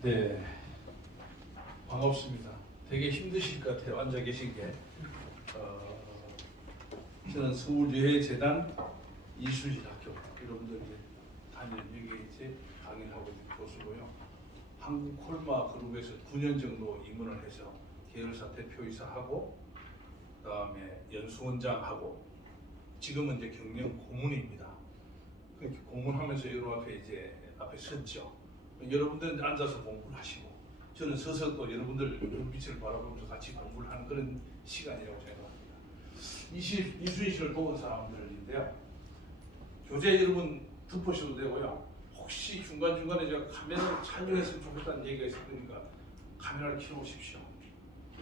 네, 반갑습니다. 되게 힘드실 것 같아요. 앉아 계신 게. 저는 서울여해재단 이순신 학교, 여러분들 이제 다니는 여기 이제 강의를 하고 있는 교수고요. 한국콜마 그룹에서 9년 정도 임원을 해서 계열사 대표이사 하고, 그다음에 연수원장하고, 지금은 이제 경영 고문입니다. 그렇게 고문하면서 여러 앞에 섰죠. 여러분들은 앉아서 공부를 하시고, 저는 서서 또 여러분들 눈빛을 바라보면서 같이 공부를 하는 그런 시간이라고 생각합니다. 이순신을 도운 사람들인데요. 교재 여러분 덮으셔도 되고요. 혹시 중간중간에 제가 카메라를 촬영했으면 좋겠다는 얘기가 있을 거니까 카메라를 켜놓으십시오.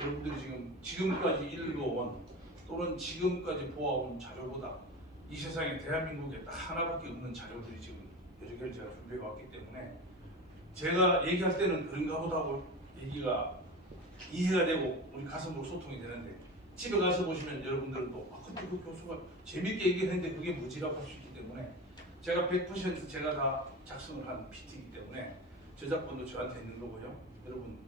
여러분들이 지금까지 읽어온 또는 지금까지 보아온 자료보다 이 세상에 대한민국에 딱 하나밖에 없는 자료들이 지금 여러 개를 제가 준비해 왔기 때문에 제가 얘기할 때는 그런가 보다 하고 얘기가 이해가 되고 우리 가슴으로 소통이 되는데, 집에 가서 보시면 여러분들은 또 근데 그 교수가 재밌게 얘기했는데 그게 뭐지라고 할 수 있기 때문에, 제가 100% 제가 다 작성을 한 PT이기 때문에 저작권도 저한테 있는 거고요. 여러분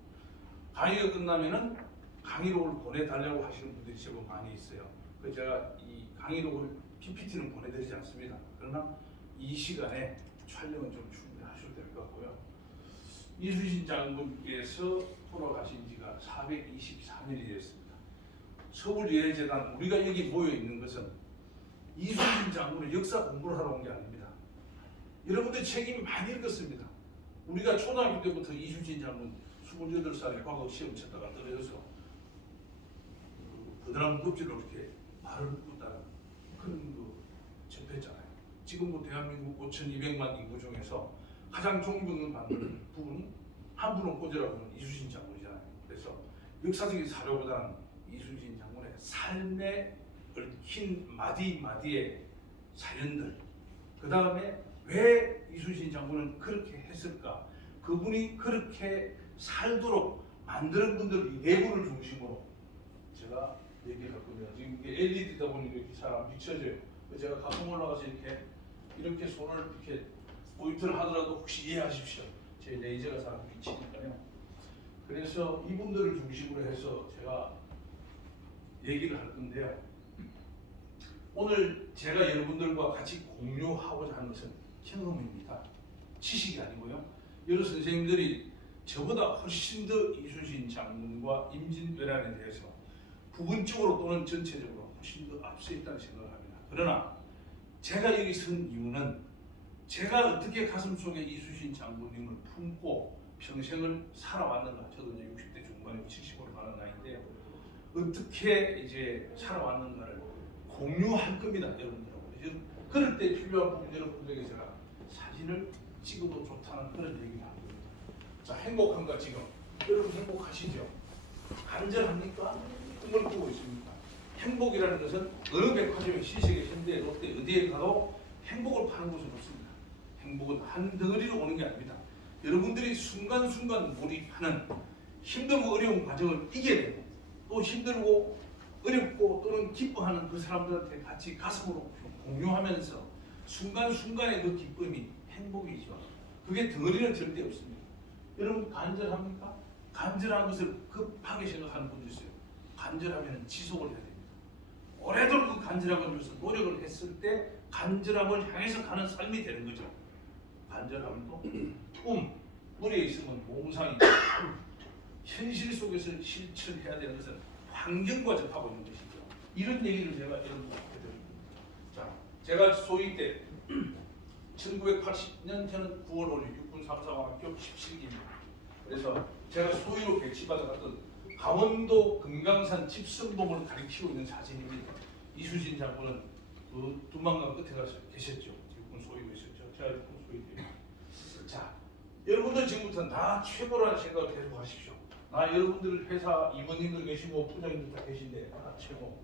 강의가 끝나면은 강의록을 보내달라고 하시는 분들이 제법 많이 있어요. 그래서 제가 이 강의록을 PPT는 보내드리지 않습니다. 그러나 이 시간에 촬영은 좀 충분하셔도 될 것 같고요. 이순신 장군께서 돌아가신 지가 424년이 됐습니다. 서울여해재단, 우리가 여기 모여 있는 것은 이순신 장군의 역사 공부를 하러 온 게 아닙니다. 여러분들 책임 많이 읽었습니다. 우리가 초등학교 때부터 이순신 장군 28살에 과거 시험 치다가 떨어져서 그다음 급지로 이렇게 말을 묻다는 그런 거 접했잖아요. 지금도 대한민국 5,200만 인구 중에서 가장 존경을 받는 부분이 한 분은 꽂으라고는 이순신 장군이잖아요. 그래서 역사적인 사료보다는 이순신 장군의 삶에 얽힌 마디마디의 사연들, 그 다음에 왜 이순신 장군은 그렇게 했을까, 그분이 그렇게 살도록 만드는 분들 네 분을 중심으로 제가 얘기를 했거든요. 지금 이게 LED다 보니까 이렇게 잘 안 비춰져요. 제가 가끔 올라가서 이렇게 손을 이렇게 포인트를 하더라도 혹시 이해하십시오. 제 레이저가 잘 안 비치니까요. 그래서 이분들을 중심으로 해서 제가 얘기를 할 건데요. 오늘 제가 여러분들과 같이 공유하고자 하는 것은 경험입니다. 지식이 아니고요. 여러 선생님들이 저보다 훨씬 더 이순신 장군과 임진왜란에 대해서 부분적으로 또는 전체적으로 훨씬 더 앞서 있다는 생각을 합니다. 그러나 제가 여기 선 이유는 제가 어떻게 가슴속에 이순신 장군님을 품고 평생을 살아왔는가, 저도 이제 60대 중반이고 70으로 가는 나이인데 어떻게 이제 살아왔는가를 공유할 겁니다, 여러분들하고. 그럴 때 필요한 부분 여러분들에게 제가 사진을 찍어도 좋다는 그런 얘기를 하고 있습니다. 자, 행복한가 지금? 여러분 행복하시죠? 간절합니까? 꿈을 꾸고 있습니까? 행복이라는 것은 어느 백화점에 시세계 현대 롯데 어디에 가도 행복을 파는 곳은 없습니다. 행복은 한 덩어리로 오는 게 아닙니다. 여러분들이 순간순간 몰입하는 힘들고 어려운 과정을 이겨내고 또 힘들고 어렵고 또는 기뻐하는 그 사람들한테 같이 가슴으로 공유하면서 순간순간의 그 기쁨이 행복이죠. 그게 덩어리는 절대 없습니다. 여러분 간절합니까? 간절한 것을 급하게 생각하는 분도 있어요. 간절하면 지속을 해야 됩니다. 오래도록 그 간절함을 위해서 노력을 했을 때 간절함을 향해서 가는 삶이 되는 거죠. 간절함도 머리에 있으면 몽상이 현실 속에서 실천해야 되는 것은 환경과 접하고 있는 것이죠. 이런 얘기를 제가 여러분께 해드립니다. 자, 제가 소위 때 1980년 저는 9월 5일 육군 3사관학교 17기입니다. 그래서 제가 소위로 배치받아갔던 강원도 금강산 집성봉을 가리키고 있는 사진입니다. 이순신 장군은 그 두만강 끝에 가서 계셨죠. 육군 소위로 있었죠. 제가 육군 소위입니다. 자, 여러분들 지금부터 나 최고라는 생각을 계속 하십시오. 나 여러분들 회사 임원님들 계시고 부장님들 다 계신데 나 최고.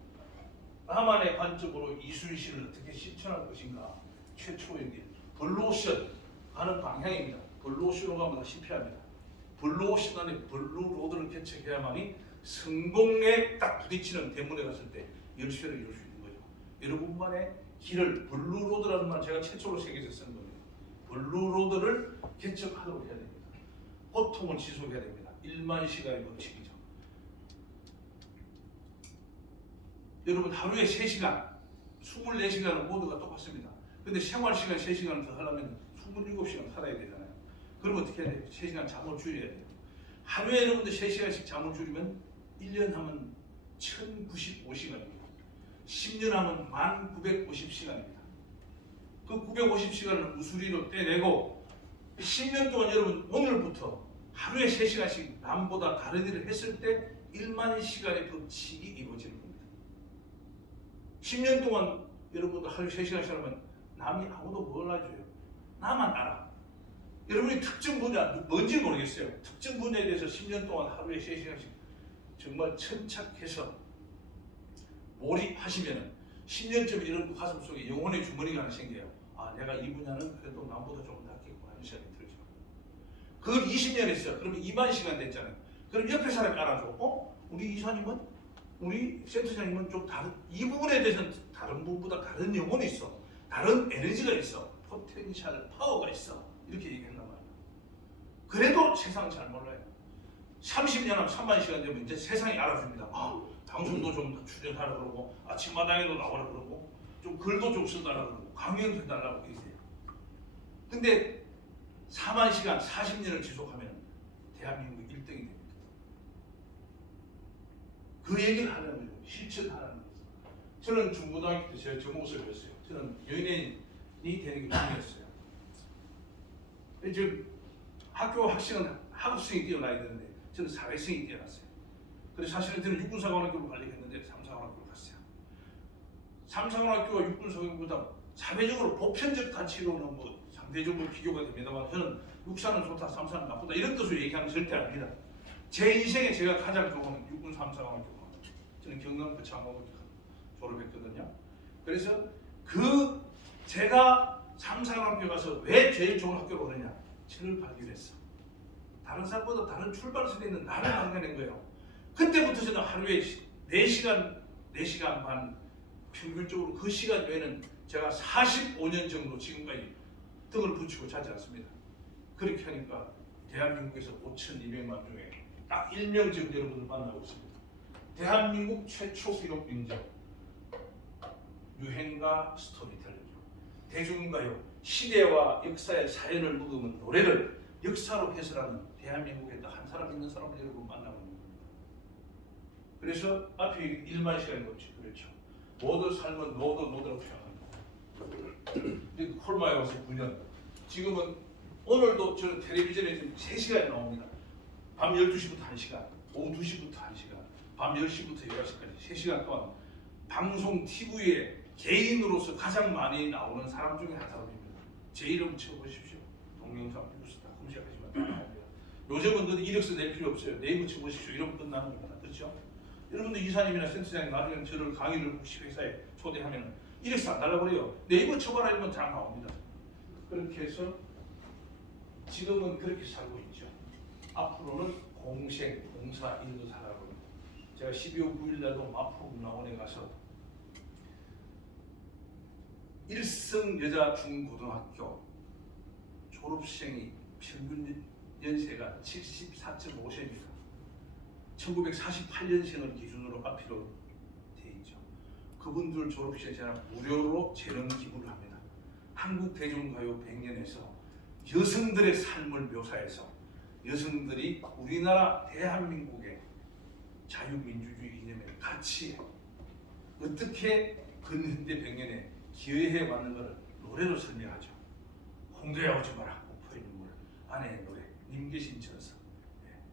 나만의 관점으로 이순신을 어떻게 실천할 것인가. 최초의 길. 블루오션 가는 방향입니다. 블루오션으로 가면 다 실패합니다. 블루오션 안에 블루로드를 개척해야만이 성공에 딱 부딪히는 대문에 갔을 때 열쇠를 열 수 있는 거죠. 여러분만의 길을 블루로드라는 말 제가 최초로 세계에서 쓴 겁니다. 블루로드를 개척하도록 해야 됩니다. 고통을 지속해야 됩니다. 1만 시간의 법칙이죠. 여러분 하루에 3시간, 24시간은 모두가 똑같습니다. 근데 생활시간 3시간을 더 하려면 27시간 살아야 되잖아요. 그럼 어떻게 해야 돼요? 3시간 잠을 줄여야 돼요. 하루에 여러분들 3시간씩 잠을 줄이면 1년 하면 1095시간입니다. 10년 하면 1950시간입니다. 그 950시간을 우수리로 떼내고 10년 동안 여러분 오늘부터 하루에 3시간씩 남보다 다른 일을 했을 때 1만 시간의 법칙이 이루어지는 겁니다. 10년 동안 여러분들 하루에 3시간씩 하면 남이 아무도 몰라줘요. 나만 알아. 여러분이 특정 분야 뭔지 모르겠어요. 특정 분야에 대해서 10년 동안 하루에 3시간씩 정말 천착해서 몰입하시면 10년쯤 이런 가슴 속에 영혼의 주머니가 하나 생겨요. 아, 내가 이 분야는 그래도 남보다 조금 낫겠구나 하는 생각이 들죠. 그걸 20년 했어요. 그러면 2만 시간 됐잖아요. 그럼 옆에 사람이 알아줘. 우리 이사님은, 우리 센터장님은 좀 다른, 이 부분에 대해서는 다른 분보다 다른 영혼이 있어. 다른 에너지가 있어. 포텐셜 파워가 있어. 이렇게 얘기한단 말이에요. 그래도 세상 잘 몰라요. 30년 하면 3만 시간 되면 이제 세상이 알아줍니다. 아, 방송도 좀 출연하라 그러고, 아침마당에도 나오라 그러고, 좀 글도 좀 써달라 그러고, 강연도 해달라고 이러세요. 근데 4만 시간, 40년을 지속하면 대한민국 1등이 됩니다. 그 얘기를 하는 거예요. 실천하라는 거예요. 저는 중고등학교 때 제가 저 모습을 했어요. 저는 연예인이 되는 게 꿈이었어요. 지금 학교 학생은 학업성이 뛰어나야 되는데 저는 사회성이 뛰어났어요. 그래서 사실은 저는 육군사관학교로 가려고 했는데 삼사관학교로 갔어요. 삼사관학교와 육군사관학교보다 사회적으로 보편적 가치로는 뭐 상대적으로 비교가 됩니다만 저는 육사는 좋다, 삼사는 나쁘다 이런 뜻으로 얘기하는 절대 아닙니다. 제 인생에 제가 가장 좋아하는 육군 삼사관학교가 저는 경남 거창고등학교 졸업했거든요. 그래서 그 제가 삼사관학교 가서 왜 제일 좋은 학교로 오느냐? 저를 발견했어. 다른 사람보다 다른 출발선에 있는 나를 발견한 거예요. 그때부터 저는 하루에 4시간 반 평균적으로 그 시간 외에는 제가 45년 정도 지금까지 등을 붙이고 자지 않습니다. 그렇게 하니까 대한민국에서 5,200만 중에 딱 1명 지금 여러분을 만나고 있습니다. 대한민국 최초 기록 인정 유행가 스토리텔러죠. 대중가요 시대와 역사의 사연을 묻으면 노래를 역사로 해설하는 대한민국에 딱 한 사람 있는 사람을 여러분 만나고 있는 겁니다. 그래서 앞에 1만 시간이 없지. 그렇죠. 모든 삶은 노드라고 생각합니다. 콜마에 와서 9년. 지금은 오늘도 저는 텔레비전에 지금 3시간이 나옵니다. 밤 12시부터 1시간, 오후 2시부터 1시간, 밤 10시부터 11시까지 3시간 동안 방송 TV에 개인으로서 가장 많이 나오는 사람 중에 한 사람입니다. 제 이름 쳐보십시오. 동영상 뉴스 다 검색하시면 다 나옵니다. 요즘은 그 이력서 낼 필요 없어요. 네이버 쳐보십시오. 이러면 끝나는 겁니다. 그렇죠? 여러분들 이사님이나 센터장님 나중에 저를 강의를 혹시 회사에 초대하면 이력서 안 달라고 그래요. 네이버 쳐봐라 이러면 다 나옵니다. 그렇게 해서 지금은 그렇게 살고 있죠. 앞으로는 공사 일도 살아가고 합니다. 제가 12월 9일 날도 마포문화원에 가서 일성 여자 중고등학교 졸업생이 평균 연세가 74.5세입니다. 1948년생을 기준으로 앞으로 돼 있죠. 그분들 졸업시에 제가 무료로 재능 기부를 합니다. 한국 대중가요 100년에서 여성들의 삶을 묘사해서 여성들이 우리나라 대한민국의 자유민주주의 이념의 가치에 어떻게 근현대 100년에 기여해 왔는 것을 노래로 설명하죠. 홍도야 오지 마라 목포의 눈물 아내의 노래 님 계신 천사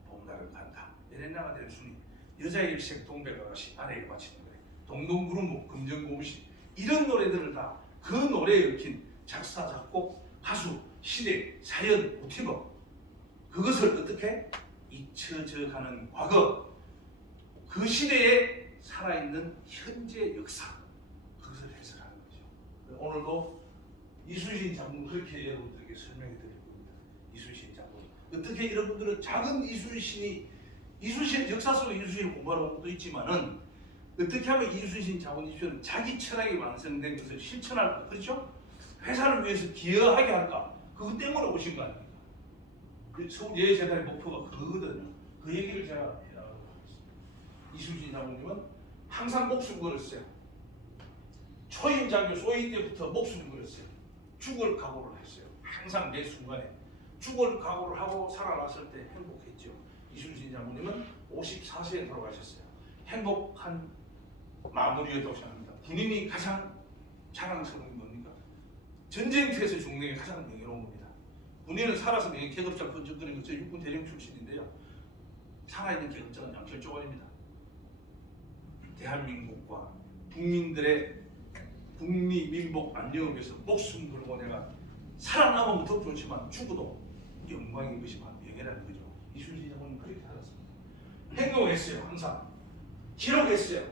봄날은 간다 에레나가 될 순이 여자의 일생 동백아가씨 아내에게 바치는 노래 동동구름목 금정고무신 이런 노래들을 다 그 노래에 얽힌 작사 작곡 가수 시대 사연 모티브 그것을 어떻게 잊혀져가는 과거 그 시대에 살아있는 현재 역사 그것을 해설하는 거죠. 오늘도 이순신 장군 그렇게 여러분들에게 설명해 드릴 겁니다. 이순신 장군 어떻게 여러분들은 작은 이순신 역사 속에 이순신을 공부하는 것도 있지만은 어떻게 하면 이순신 장군이 자기 철학이 완성된 것을 실천할까 그렇죠? 회사를 위해서 기여하게 할까 그것 때문에 오신 거 아닙니까? 서울예의재단의 목표가 그거거든요. 그 얘기를 제가 해나가도록 하겠습니다. 이수진 장모님은 항상 목숨 걸었어요. 초임 장교 소위 때부터 목숨 걸었어요. 죽을 각오를 했어요. 항상 매 순간에 죽을 각오를 하고 살아났을 때 행복했죠. 이수진 장모님은 54세에 돌아가셨어요. 행복한 마무리였다고 생각합니다. 군인이 가장 자랑스러운 게 뭡니까? 전쟁터에서 죽는 게 가장 명예로운 겁니다. 군인은 살아서 계급장 번쩍거리는 저 육군 대령 출신인데요. 살아있는 계급장은 양철조원입니다. 대한민국과 국민들의 국리민복 안녕을 위해서 목숨 걸고 내가 살아남으면 더 좋지만 죽어도 영광인 것이 바로 명예라는 거죠. 이수진 장모님 그렇게 살았습니다. 행동했어요. 항상 기록했어요.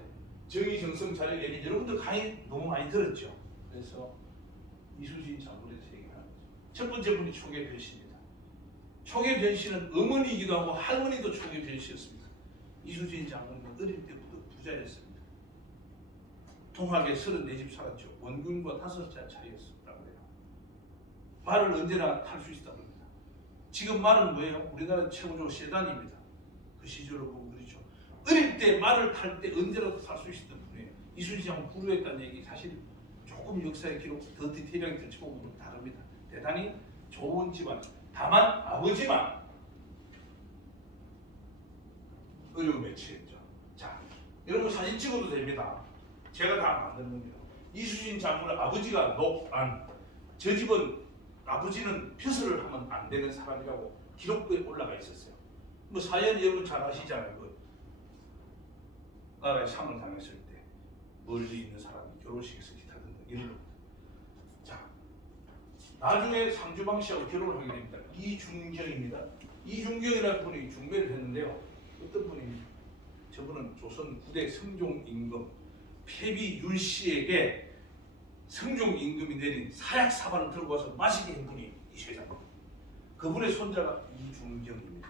정의정성 자력 얘기 여러분들 강의 너무 많이 들었죠. 그래서 이수진 장군에 대해서 얘기하는 거죠. 첫 번째 분이 초계 변씨입니다. 초계 변씨는 어머니이기도 하고 할머니도 초계 변씨였습니다. 이수진 장군은 어릴 때부터 부자였습니다. 통학에 34집 살았죠. 원균과 5살 차이였다고 해요. 말을 언제나 탈 수 있다고 합니다. 지금 말은 뭐예요? 우리나라 최고조 세단입니다. 그 시절로 보면 그렇죠. 어릴 때 말을 탈 때 언제라도 탈 수 있었던 분이에요. 이수진 장군 불후했다는 얘기 사실 조금 역사의 기록 더 디테일하게 들춰보면 좀 다릅니다. 대단히 좋은 집안. 다만 아버지만 어려움에 처했죠. 자, 여러분 사진 찍어도 됩니다. 제가 다 만든 겁니다. 이수진 장군의 아버지가 녹안. 저 집은 아버지는 벼슬을 하면 안 되는 사람이라고 기록부에 올라가 있었어요. 뭐 사연 여러분 잘 아시잖아요. 그 나라에 상을 당했을 때 멀리 있는 사람이 결혼식에서 기타 듣는 이런 겁니다. 자, 나중에 상주방 씨하고 결혼을 하게 됩니다. 이중경입니다. 이중경이라는 분이 중매를 했는데요. 어떤 분입니까? 저분은 조선 9대 성종 임금 폐비 윤 씨에게 성종 임금이 내린 사약 사발을 들고 와서 마시게 한 분이 이 세자입니다. 그분의 손자가 이중경입니다.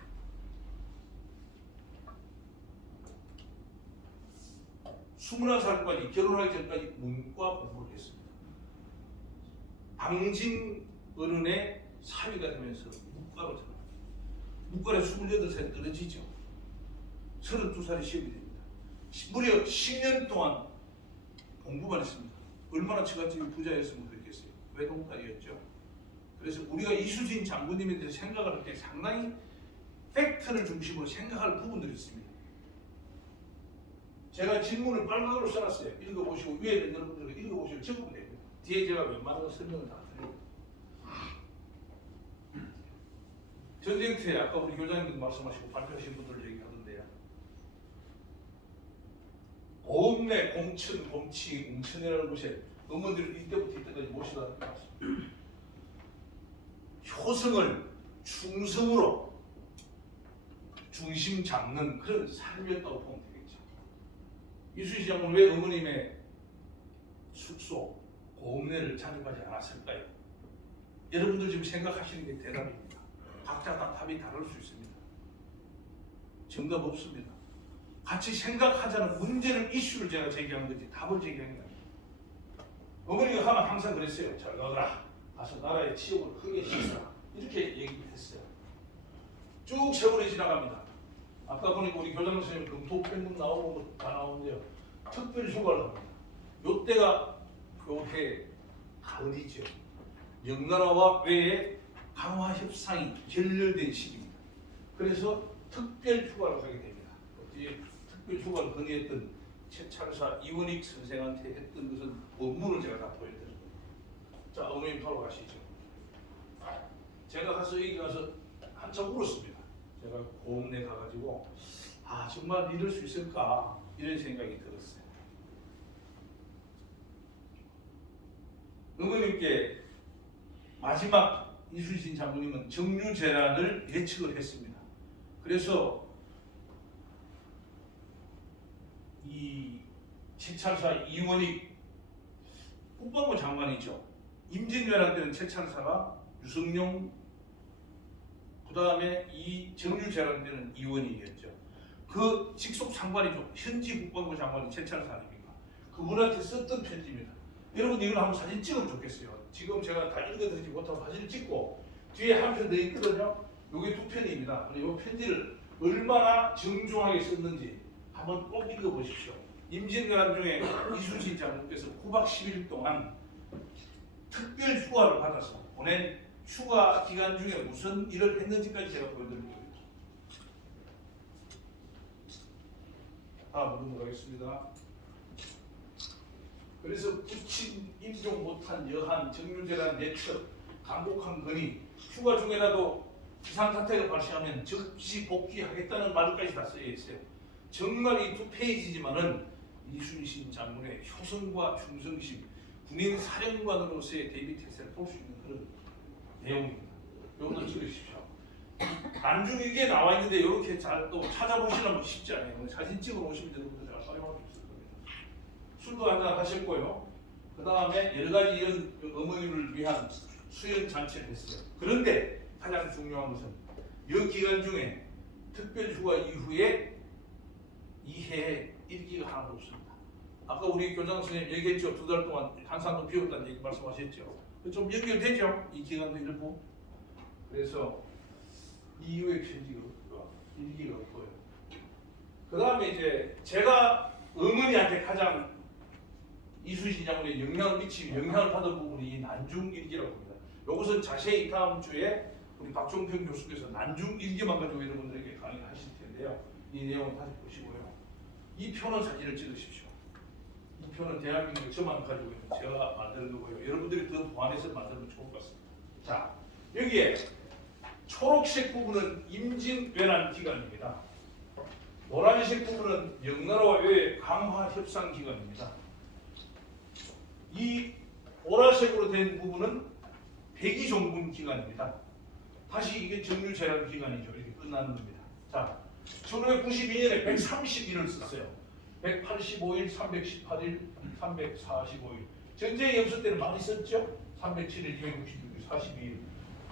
스물한 살까지 결혼하기 전까지 문과 공부를 했습니다. 방진 어른의 사위가 되면서 문과로 들어갑니다. 문과에 28살 떨어지죠. 32살에 시험이 됩니다. 무려 10년 동안 공부만 했습니다. 얼마나 처갓집이 부자였으면 그랬겠어요. 외동딸이었죠. 그래서 우리가 이수진 장군님에 대해서 생각을 할 때 상당히 팩트를 중심으로 생각할 부분들이 있습니다. 제가 질문을 빨간으로 써놨어요. 읽어보시고 위에는 여러분들 읽어보시고 적으면 됩니다. 뒤에 제가 웬만한 거 설명을 다 드립니다. 전쟁터에 아까 우리 교장님도 말씀하시고 발표하신 분들 얘기하던데요. 고읍내 공천, 공치, 웅천이라는 곳에 어머니를 이때부터 이때까지 모시다 왔습니다. 효성을 충성으로 중심 잡는 그런 삶이었다고 보면 되겠죠. 이수지 장군은 왜 어머님의 숙소, 고읍내를 자주 가지 않았을까요? 여러분들 지금 생각하시는 게 대답입니다. 각자 다 답이 다를 수 있습니다. 정답 없습니다. 같이 생각하자는 문제는 이슈를 제가 제기한 거지 답을 제기한 게 아닙니다. 어머니가 하면 항상 그랬어요. 잘 가거라. 가서 나라의 치욕을 크게 씻어라. 이렇게 얘기했어요. 쭉 세월이 지나갑니다. 아까 보니까 우리 교장 선생님 금토편문 나오고 뭐 다 나오는데요. 특별 휴가를 합니다. 요때가 요해 가을이죠. 명나라와 외에 강화 협상이 결렬된 시기입니다. 그래서 특별 휴가를 가게 됩니다. 특별 휴가를 건의했던 최찰사 이원익 선생한테 했던 것은 원문을 제가 다 보여드립니다. 자, 어머님 돌아가시죠. 제가 가서 여기 가서 한참 울었습니다. 제가 고흥내 가가지고 정말 이럴 수 있을까 이런 생각이 들었어요. 어머님께 마지막 이수진 장군님은 정류재란을 예측을 했습니다. 그래서 이 최찬사 이원익 국방부 장관이죠. 임진왜란 때는 최찬사가 유성룡, 그 다음에 이 정류재란 때는 이원익이었죠. 그 직속 장관이죠. 현지 국방부 장관이 최찬사 아닙니까? 그분한테 썼던 편지입니다. 여러분 이걸 한번 사진 찍으면 좋겠어요. 지금 제가 다 읽어드리지 못하고 사진을 찍고 뒤에 한 편 더 있거든요. 요게 두 편입니다. 이 편지를 얼마나 정중하게 썼는지 한번 꼭 읽어보십시오. 임진왜란 중에 이순신 장군께서 9박 10일 동안 특별 휴가를 받아서 보낸 휴가 기간 중에 무슨 일을 했는지까지 제가 보여드릴 거예요. 다음으로 넘어가겠습니다. 그래서 부친 임종 못한 여한 정유재란 내척 강곡한 건이 휴가 중에라도 비상사태가 발생하면 즉시 복귀하겠다는 말까지 다 쓰여 있어요. 정말 이 두 페이지지만은 이순신 장군의 효성과 충성심, 군인 사령관으로서의 대비태세를 볼 수 있는 그런 내용입니다. 이것도 찍으십시오. 난중일기에 나와 있는데 이렇게 잘 또 찾아보시려면 쉽지 않아요. 사진 찍어 놓으시면 여러분들 제가 촬영할 수 있을 겁니다. 술도 한잔 하셨고요. 그 다음에 여러 가지 이런 어머니를 위한 수연 잔치를 했어요. 그런데 가장 중요한 것은 이 기간 중에 특별휴가 이후에 이해에 일기가 하나도 없습니다. 아까 우리 교장 선생님 얘기했죠. 2달 동안 한산도 비웠다는 얘기 말씀하셨죠. 좀 연결되죠? 이 기간도 일부. 그래서 이후에 편지가 일기가 없고요. 그 다음에 이제 제가 어머니한테 가장 이순신 장군의 영향을 받은 부분이 이 난중일기라고 합니다. 이것은 자세히 다음 주에 우리 박종평 교수께서 난중일기만 가지고 여러분들에게 강의를 하실 텐데요. 이 내용을 다시 보시고요. 이 표는 사진을 찍으십시오. 이 표는 대한민국 저만 가지고 있는 제가 만드는 거고요. 여러분들이 더 보완해서 만들면 좋을 것 같습니다. 자, 여기에 초록색 부분은 임진왜란 기간입니다. 노란색 부분은 명나라와 외의 강화 협상 기간입니다. 이 보라색으로 된 부분은 백의종군 기간입니다. 다시 이게 정유재란 기간이죠. 이렇게 끝나는 겁니다. 자, 1592년에 130일을 썼어요. 185일, 318일, 345일. 전쟁이 없을 때는 많이 썼죠. 307일, 266일, 42일.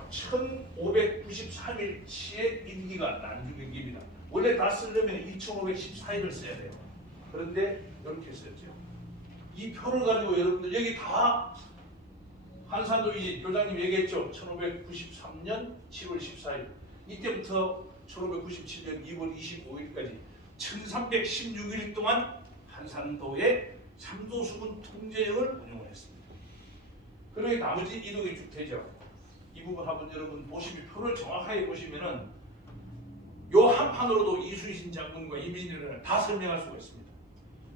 1593일치의 일기가 난중일기입니다. 원래 다 쓰려면 2514일을 써야 돼요. 그런데 이렇게 썼죠. 이 표를 가지고 여러분들 여기 다 한산도 이제 교장님 얘기했죠. 1593년 7월 14일 이때부터 1597년 2월 25일까지 1316일 동안 한산도의 삼도수군 통제역을 운영을 했습니다. 그러니 나머지 이동이 쭉 되죠. 이 부분 한번 여러분 보시면 표를 정확하게 보시면은 요 한판으로도 이순신 장군과 임진왜란을 다 설명할 수가 있습니다.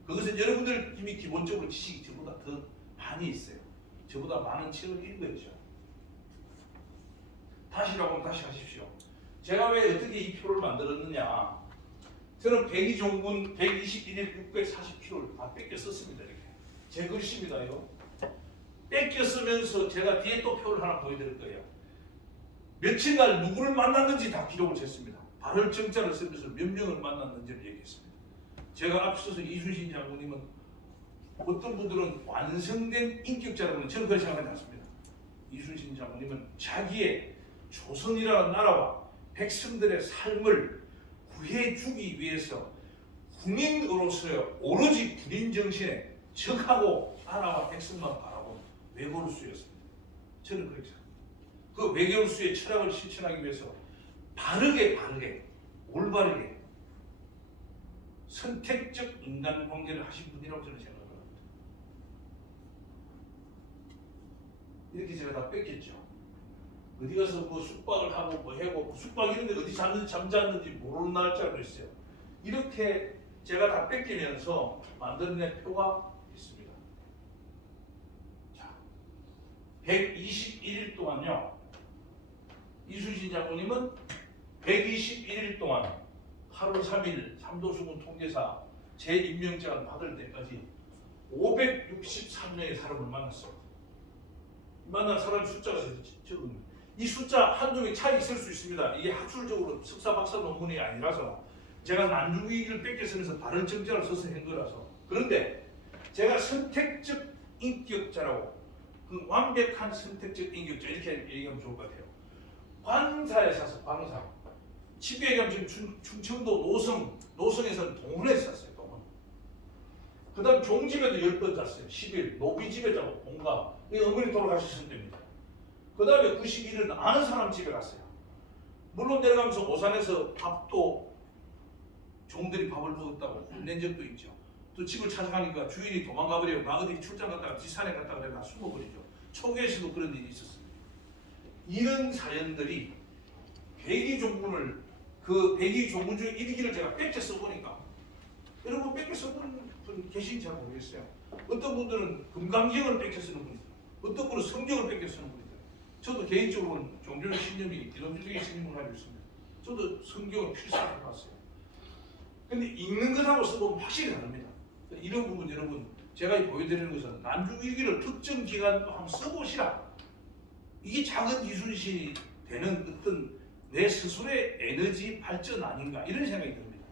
그것은 여러분들 이미 기본적으로 지식이 저보다 더 많이 있어요. 저보다 많은 책을 읽었죠. 다시라고 하면 다시 하십시오. 제가 왜 어떻게 이 표를 만들었느냐. 저는 백의종군 121일 640km를 다 뺏겨 썼습니다. 이렇게. 제 글씨입니다. 이거. 뺏겨 쓰면서 제가 뒤에 또 표를 하나 보여드릴 거예요. 며칠날 누구를 만났는지 다 기록을 했습니다. 발을 정자를 쓰면서 몇 명을 만났는지를 얘기했습니다. 제가 앞서서 이순신 장군님은 어떤 분들은 완성된 인격자라고는 저는 그렇게 생각하지 않습니다. 이순신 장군님은 자기의 조선이라는 나라와 백성들의 삶을 구해주기 위해서 군인으로서의 오로지 군인 정신에 적하고 나라와 백성만 바라본 외골수였습니다. 저는 그렇게 생각합니다. 그 외골수의 철학을 실천하기 위해서 바르게 올바르게 선택적 인간관계를 하신 분이라고 저는 생각합니다. 이렇게 제가 다 뺏겼죠. 어디 가서 뭐 숙박을 하고 뭐 하고 숙박 이런 데 어디 잠잤는지 모르는 날짜도 있어요. 이렇게 제가 다 뺏기면서 만들어낸 표가 있습니다. 자, 121일 동안요. 이순신 장군님은 121일 동안 8월 3일 삼도수군 통제사 재임명장을 받을 때까지 563명의 사람을 만났어요. 만난 사람 숫자가 적은 이 숫자 한두 개 차이 있을 수 있습니다. 이게 학술적으로 석사 박사 논문이 아니라서 제가 난중일기를 뺏겨 쓰면서 다른 정자를 써서 한 거라서. 그런데 제가 선택적 인격자라고 그 완벽한 선택적 인격자 이렇게 얘기하면 좋을 것 같아요. 관사에 사서 관사. 쉽게 얘기하면 지금 충청도 노성에서는 동원에 샀어요. 동원. 그 다음 종집에도 10번 잤어요. 10일. 노비집에 자고 본가. 어머니 돌아가셨을 때입니다. 그 다음에 91일은 아는 사람 집에 갔어요. 물론 내려가면서 오산에서 밥도 종들이 밥을 먹었다고 혼낸 적도 있죠. 또 집을 찾아가니까 주인이 도망가버려요. 나 어디 출장 갔다가 뒷산에 갔다가 내가 숨어버리죠. 초기에서도 그런 일이 있었습니다. 이런 사연들이 백의종군을 그 백의종군 중에 일기를 제가 뺏겨 써보니까 여러분 뺏겨 써본 분 계신지 잘 모르겠어요. 어떤 분들은 금강경을 뺏겨 쓰는 분이 있어요. 어떤 분은 성경을 뺏겨 쓰는 분이 있어요. 저도 개인적으로는 종교적 신념이 기독교적인 신념을 가지고 있습니다. 저도 성경을 필사를 해봤어요. 근데 읽는 것하고 써보면 확실히 다릅니다. 이런 부분 여러분 제가 보여드리는 것은 난중일기를 특정 기간 한번 써보시라. 이게 작은 이순신이 되는 어떤 내 스스로의 에너지 발전 아닌가 이런 생각이 듭니다.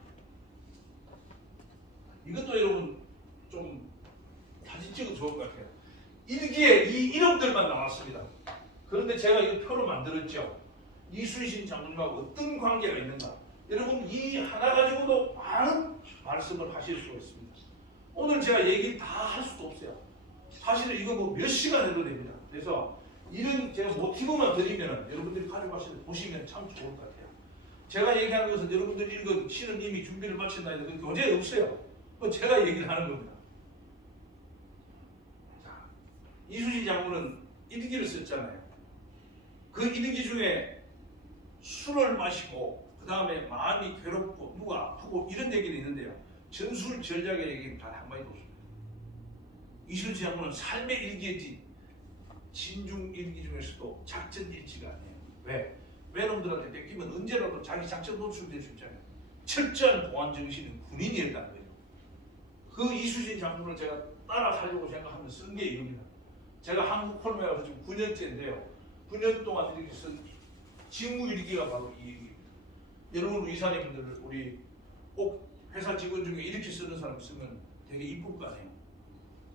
이것도 여러분 좀 사진 찍어 좋을 것 같아요. 일기에 이 이름들만 나왔습니다. 그런데 제가 이 표를 만들었죠. 이순신 장군과 어떤 관계가 있는가. 여러분 이 하나 가지고도 많은 말씀을 하실 수가 있습니다. 오늘 제가 얘기 다 할 수도 없어요. 사실은 이거 뭐 몇 시간 해도 됩니다. 그래서 이런 제가 모티브만 드리면 여러분들이 가져가시면 보시면 참 좋을 것 같아요. 제가 얘기하는 것은 여러분들이 읽은 시는 이미 준비를 마친다 해도 그 교재 없어요. 제가 얘기를 하는 겁니다. 자, 이순신 장군은 일기를 썼잖아요. 그 일기 중에 술을 마시고 그 다음에 마음이 괴롭고 누가 아프고 이런 얘기는 있는데요. 전술 전략의 얘기는 단 한마디도 없습니다. 이순신 장군은 삶의 일기였지 진중 일기 중에서도 작전 일지가 아니에요. 왜? 외놈들한테 뺏기면 언제라도 자기 작전 노출될 수 있잖아요. 철저한 보안 정신은 군인이었다는 거죠. 그 이순신 장군을 제가 따라 살려고 생각하면서 쓴 게 이겁니다. 제가 한국 콜메에 와서 지금 9년째인데요. 9년 동안 이렇게 쓴 직무일기가 바로 이 얘기입니다. 여러분 이사님들 우리 꼭 회사 직원 중에 이렇게 쓰는 사람 있으면 되게 이쁠 거 아니에요.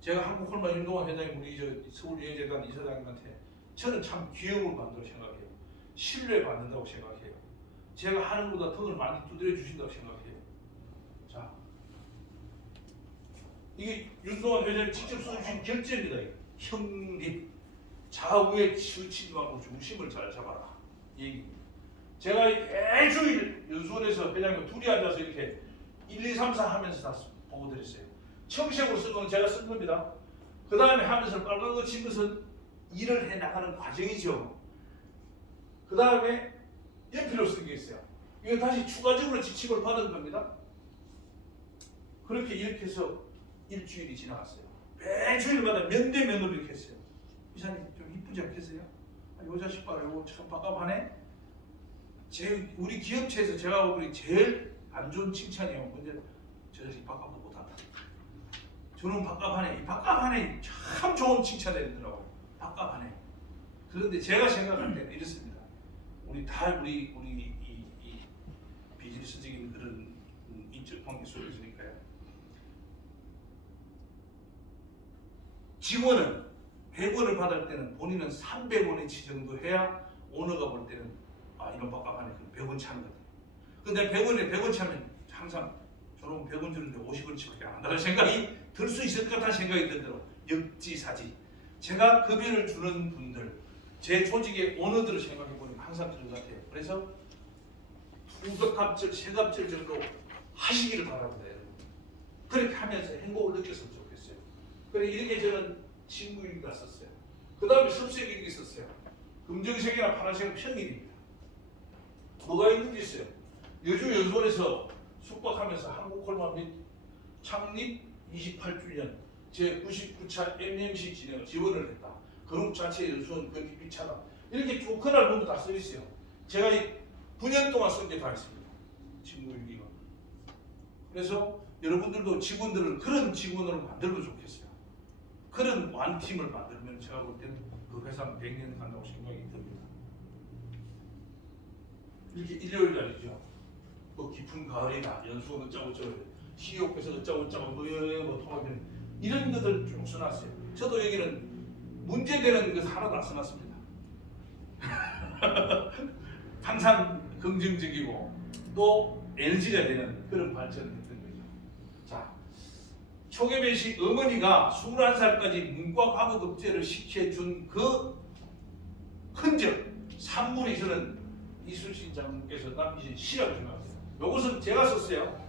제가 한국 콜마 윤동환 회장님 우리 서울예재단 이사장님한테 저는 참 기업을 만들어 생각해요. 신뢰받는다고 생각해요. 제가 하는 것보다 덕을 많이 두드려 주신다고 생각해요. 자, 이게 윤동환 회장님 직접 써주신 결제입니다. 형님, 좌우에 치우치지 말고 중심을 잘 잡아라. 이 얘기입니다. 제가 매주일 연수원에서 회장님 둘이 앉아서 이렇게 1, 2, 3, 4 하면서 다 보고 드렸어요. 청색으로 쓴 건 제가 쓴 겁니다. 그 다음에 하면서 빨간 거 친 것은 일을 해 나가는 과정이죠. 그 다음에 연필로 쓴 게 있어요. 이거 다시 추가적으로 지침을 받은 겁니다. 그렇게 이렇게 해서 일주일이 지나갔어요. 매주일마다 면대면으로 이렇게 했어요. 이사님 좀 이쁘지 않겠어요? 요 자식 봐라, 요거 참 빡깝하네. 우리 기업체에서 제가 보기 제일 안 좋은 칭찬이에요. 근데 저 자식 빡깝도 못한다. 저는 빡깝하네. 이 빡깝하네 참 좋은 칭찬이더라고요. 빡깝하네. 그런데 제가 생각할 때는 이렇습니다. 우리 이 비즈니스적인 그런 인적 관계 속에서니까요. 직원은 100원을 받을 때는 본인은 300원어치 정도 해야 오너가 볼 때는 이런 빡빡하네. 100원 차는 거다. 근데 100원에 100원 차면 항상 저놈 100원 주는데 50원치밖에 안 한다는 생각이 들 수 있을 것 같다는 생각이 들더라고요. 역지사지. 제가 급여를 주는 분들, 제 조직의 오너들을 생각해보면 항상 그런 것 같아요. 그래서 투급갑질, 세갑질 정도 하시기를 바랍니다. 여러분. 그렇게 하면서 행복을 느꼈으면 좋겠어요. 그래 이렇게 저는 친구일기가 썼어요. 그 다음에 섭색일기 썼어요. 금정색이나 파란색은 평일입니다. 뭐가 있는지 있어요. 여주연수원에서 숙박하면서 한국콜마 및 창립 28주년 제99차 MMC 진행을 지원을 했다. 그룹 자체 연수원 그렇게 비차다. 이렇게 쭉 그날 보면 다 써있어요. 제가 9년 동안 쓴 게 다 있습니다. 친구일기가. 그래서 여러분들도 직원들을 그런 직원으로 만들면 좋겠어요. 그런 완팀을 만들면 제가 볼 때는 그 회사는 100년 간다고 생각이 듭니다. 이렇게 일요일 날이죠. 뭐 깊은 가을이다. 연수원 어쩌고저쩌고 시옥에서 어쩌고저쩌고 뭐 통합이 이런 것들 쭉 써놨어요. 저도 여기는 문제되는 것 하나도 안 써놨습니다. 항상 긍정적이고 또 LG가 되는 그런 발전을 했던 거죠. 자, 초계배 씨 어머니가 21살까지 문과과목급제를 시켜준 그 흔적, 산물이 저는 이순신 장군께서 남기신 시라고 생각합니다. 이것은 제가 썼어요.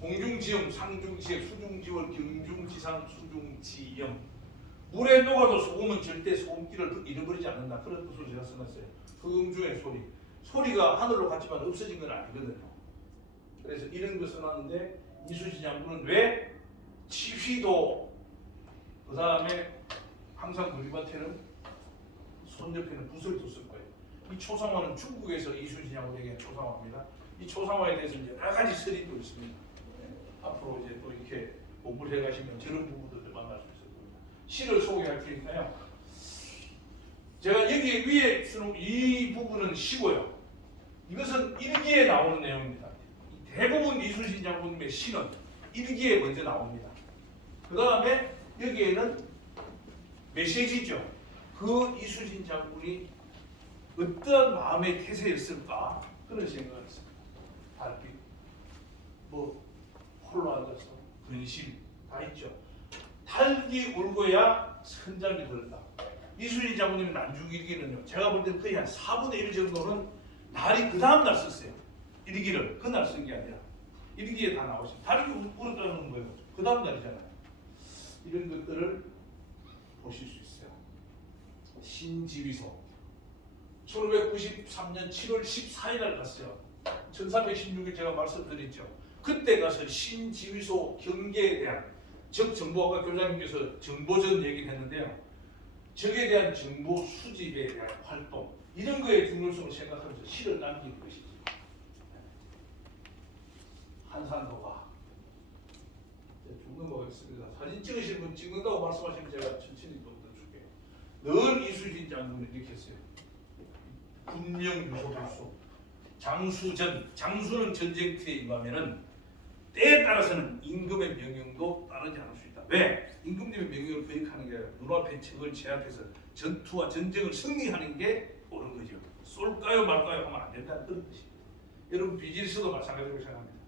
공중지형, 상중지액, 수중지월, 경중지상, 수중지형. 물에 녹아도 소금은 절대 소금기를 잃어버리지 않는다. 그런 뜻으로 제가 써놨어요. 흥중의 소리. 소리가 하늘로 갔지만 없어진 건 아니거든요. 그래서 이런 거 써놨는데 이순신 장군은 왜 지휘도 그 다음에 항상 머리맡에는 손 옆에는 붓을 뒀을 거예요. 이 초상화는 중국에서 이순신 장군에게 초상화입니다. 이 초상화에 대해서 이제 여러 가지 설이 또 있습니다. 앞으로 이제 또 이렇게 공부를 해가시면 저런 부분들을 만날 수 있을 겁니다. 시를 소개할 테니까요. 제가 여기 위에 쓰는 이 부분은 시고요. 이것은 일기에 나오는 내용입니다. 대부분 이순신 장군님의 시는 일기에 먼저 나옵니다. 그 다음에 여기에는 메시지죠. 그 이순신 장군이 어떤 마음의 태세였을까 그런 생각을 했습니다. 달빛, 뭐 홀로 앉아서 근심 다 있죠. 달기 울고야 선잠이 들었다. 이순신 장군님의 난중일기는요. 제가 볼 때는 거의 한 4분의 1 정도는 날이 그 다음 날 썼어요. 일기를 그날 쓴 게 아니라 일기에 다 나오죠. 달기 울었다는 거예요. 그 다음 날이잖아요. 이런 것들을 보실 수 있어요. 신지휘소 1593년 7월 14일 날 갔어요. 1316일 제가 말씀드렸죠. 그때 가서 신지휘소 경계에 대한 즉 정보학과 교장님께서 정보전 얘기를 했는데요. 적에 대한 정보 수집에 대한 활동 이런 거에 중요성을 생각하면서 시를 남긴 것이죠. 한산도가 좀 넘어가겠습니다. 사진 찍으실 분 찍는다고 말씀하시면 제가 천천히 좀 더 줄게요. 늘 이순신 장군이 이렇게 했어요. 군명유소불소 장수는 전쟁터에 임하면은 때에 따라서는 임금의 명령도 따르지 않을 수 있다. 왜? 임금님의 명령을 거역하는 게 아니라 눈앞에 적을 제압해서 전투와 전쟁을 승리하는 게 옳은 거죠. 쏠까요 말까요 하면 안 된다는 그런 뜻입니다. 여러분 비즈니스도 마찬가지로 생각합니다.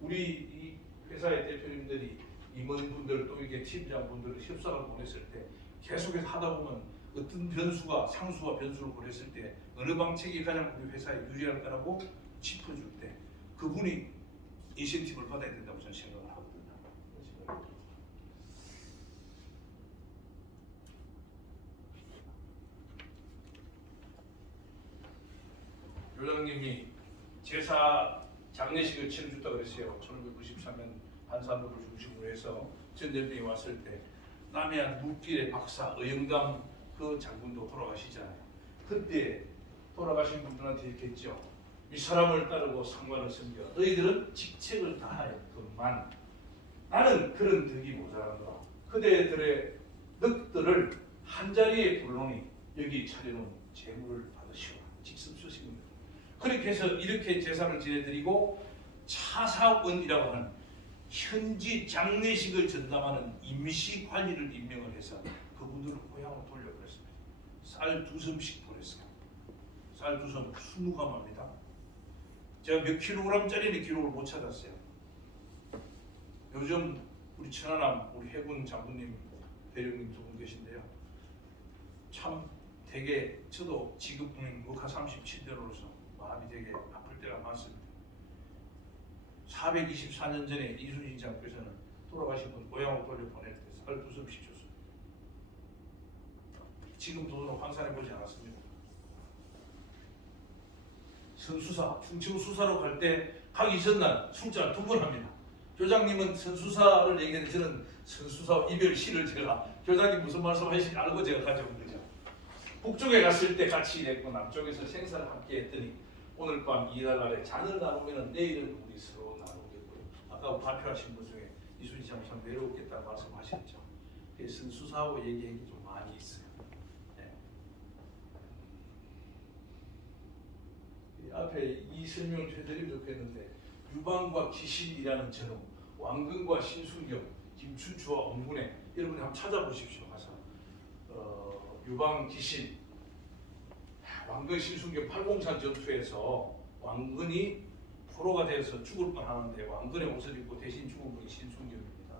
우리 이 회사의 대표님들이 임원분들 또 이렇게 팀장분들을 협상을 보냈을 때 계속해서 하다 보면 어떤 변수가 상수와 변수를 보냈을 때 어느 방책이 가장 우리 회사에 유리할까라고 짚어줄 때 그분이 인센티브를 받아야 된다고 저는 생각을 하거든요. 교장님이 제사 장례식을 치러줬다고 그랬어요. 1993년 한산도를 중심으로 해서 전쟁병이 왔을 때 남해안 물길의 박사 의영감 그 장군도 돌아가시잖아요. 그때 돌아가신 분들한테 이렇게 했죠. 이 사람을 따르고 상관을 섬겨 너희들은 직책을 다하였건만 나는 그런 덕이 모자란다. 그대들의 늑들을 한자리에 불러니 여기 차려놓은 재물을 받으시오. 직접 쓰신 겁니다. 그렇게 해서 이렇게 제사를 지내드리고 차사원이라고 하는 현지 장례식을 전담하는 임시 관리를 임명을 해서 그분들을 고향으로 돌려보냈습니다. 쌀 2섬씩 보냈어요. 쌀 2섬 20가마입니다. 제가 몇 킬로그램짜리는 기록을 못 찾았어요. 요즘 우리 천안함 우리 해군 장군님 대령님 두 분 계신데요. 참 되게 저도 지금 목하 37대로서 마음이 되게 아플 때가 많습니다. 424년 전에 이순신 장군께서는 돌아가신 분 고향으로 돌려보낼 때 쌀 2섬씩 줬어요. 지금 돈으로 환산해 보지 않았습니다. 선수사, 충청 수사로 갈 때 가기 전날 술자를 2번 합니다. 교장님은 선수사를 얘기했는데 저는 선수사 이별 시를 제가 교장님 무슨 말씀하시는지 알고 제가 가져온 거죠. 북쪽에 갔을 때 같이 일했고 남쪽에서 생사를 함께 했더니 오늘 밤 이달 날에 잔을 나누면 내일은 우리 서로 나누겠고요. 아까 발표하신 분 중에 이순신 장군 참 외로웠겠다고 말씀하셨죠. 선수사하고 얘기하기 좀 많이 있어요. 앞에 이 설명을 해드리면 좋겠는데 유방과 기신이라는 전후, 왕근과 신순경, 김춘추와 엄군에 여러분이 한번 찾아보십시오. 가서 유방 기신, 왕근 신순경 팔공산 전투에서 왕근이 포로가 되어서 죽을 뻔하는데 왕근의 옷을 입고 대신 죽은 분이 신순경입니다.